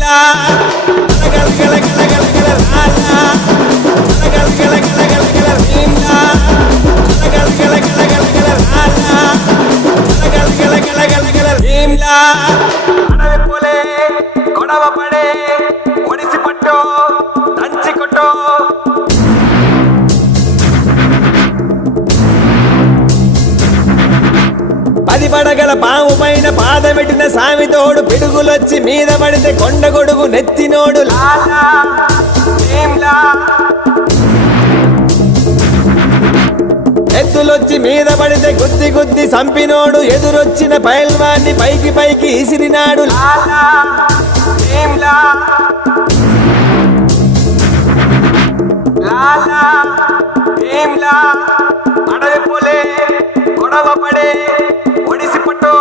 భీమ్లా గల గల గల గల గల లాలా గల గల గల గల గల భీమ్లా గల గల గల గల గల లాలా గల గల గల గల గల భీమ్లా అడవి పోలే గొడవ పడే ఒడిసి పట్టో దంచి కొట్టో పది పడగల పాము పైన పాదమెట్టిన సామితోడు పిడుగులొచ్చి మీద పడితే కొండ గొడుగు నెత్తినోడు లాలా భీమ్లా ఎద్దులొచ్చి మీద పడితే గుద్ది గుద్ది సంపినోడు ఎదురొచ్చిన పైల్వాన్ని పైకి పైకి ఇసిరినాడు లాలా భీమ్లా లాలా భీమ్లా అడవి పోలే గొడవ పడే ఒడిసి పట్టో